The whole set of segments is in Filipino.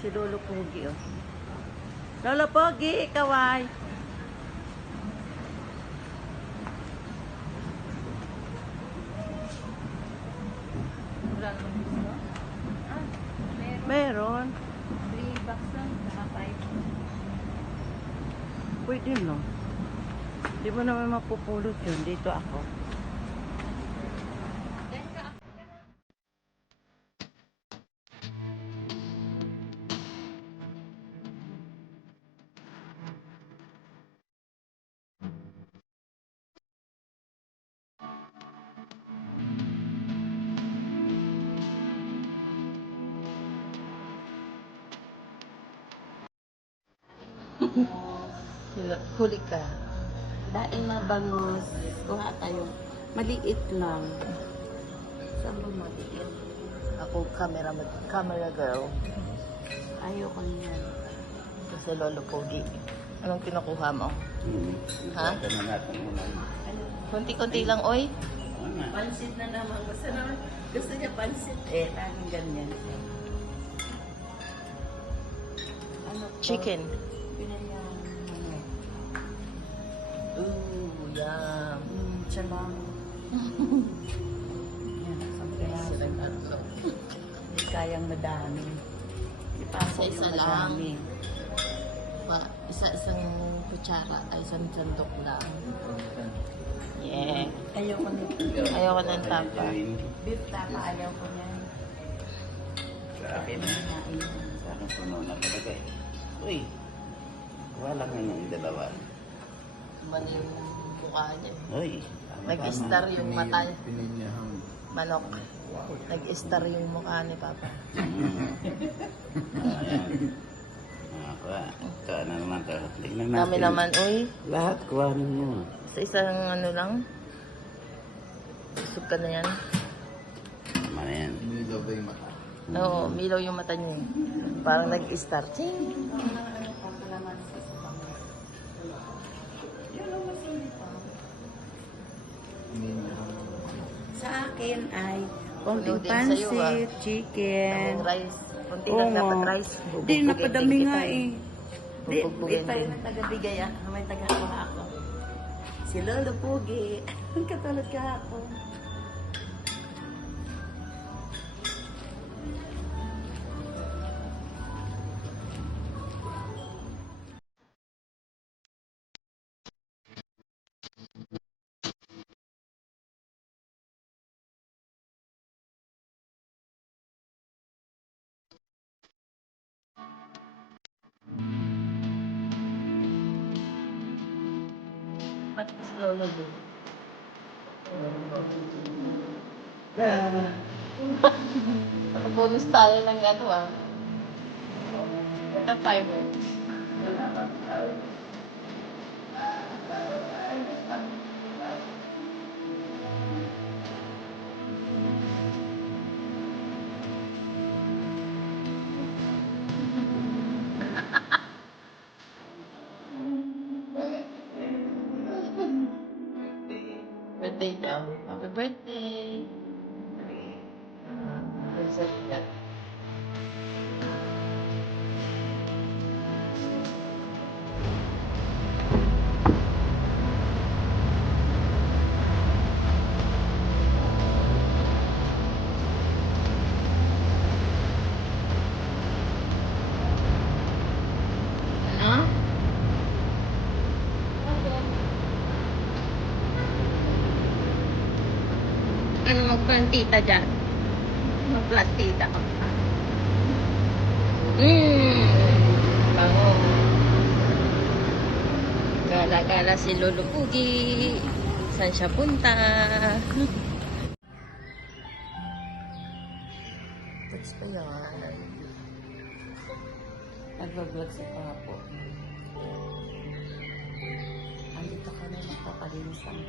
Si Lolo Pogi, oh. Lolo Pogi, ikaw ay. Wala naman gusto. Meron. Meron. 3 bucks lang, saka 5. Pwede no. Di mo naman mapupulot yun. Dito ako. Huli ka. Daing mabangos. Kuha tayo. Maliit lang. Saan ba maliit? Ako, camera, camera girl. Ayoko niyan. Kasi lolo pogi. Anong kinukuha mo? Ha? Kunti-kunti lang, oy. Pansit na naman. Gusto naman. Gusto niya pansit. Eh, laging ganyan. Ano? Chicken. Pinayang ano. Ooh, yum. Mm, siya lang. Yan, isang piraso. Sila tatlo. Hindi kayang madami. Ipasok Isa-isa yung madami. Isa-isang kutsara, ay isang sandok lang. Yeah. Ayoko nito. Ayoko ng tapa. Beef tapa, ayaw ko niyan. Na. Kinain. Sa akin puno na talaga eh. Uy, kuha lang yan yung dalawa. Mali yung mukha niya. Uy, Nag-star yung mata. Manok. Nag-star yung mukha ni Papa. Mm. Ayan. Ah. Ito, ano naman to? Tingnan natin. Kami naman, uy. Lahat kuha mo. Sa isang ano lang. Busog ka na yan. Tama na yan. Oo, milaw yung mata niya. eh. Parang nag-star. Ching! Akin ay konting sa'yo, ah. pansit, chicken. Rice. Kunti lang dapat rice. Di, Bubugbugin napadami nga kita eh. Di, ito din. yung taga-bigay ah. May taga-kuha ako. Si Lolo Pugi. Katulad kahapon. Ba't mas lolo doon? Bonus tayo ng ano ah. Ito fiber. Birthday daw. Happy birthday! Result uh, yan. Magplantita dyan? Magplantita ka pa. Mmm! Bango. Gala-gala si Lolo Pugi. Saan siya punta? What's pa yan? Nag-vlog si Papo. Andito ka na magpapalinis ang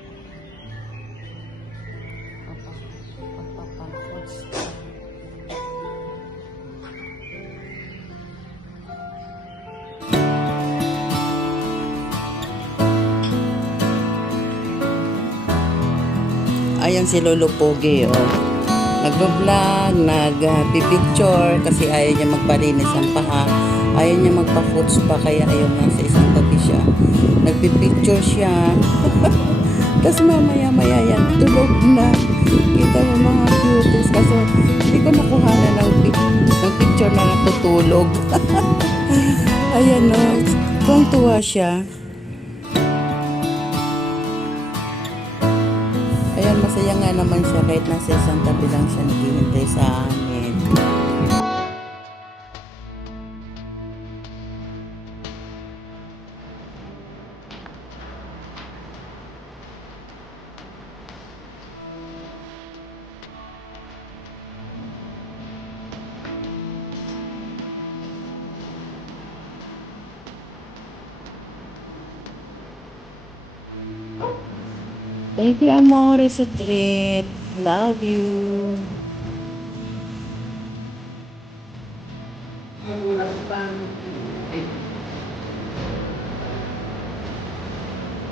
magpapang-foods. Ayan si Lolo Pogi, oh. nagbo-vlog, nag-picture kasi ayaw niya magpalinis ng paha. Ayaw niya magpa-foot spa kaya ayaw nasa isang tabi siya. Nagpipicture siya. Tapos mamaya-maya yan, tulog na. Kita mo mga cuties. Kaso hindi ko nakuha na ng, pic- ng picture na natutulog. Ayan o. Tuwang-tuwa siya. Ayan, masaya nga naman siya kahit nasa isang tabi lang siya naghihintay sa amin. Thank you, amore, sa treat. Love you.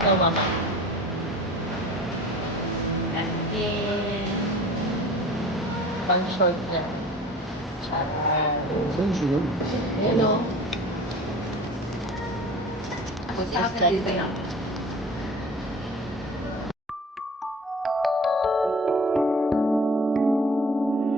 Oh, mama. Again. Pang short na. Hello. Ako sa akin dito yan.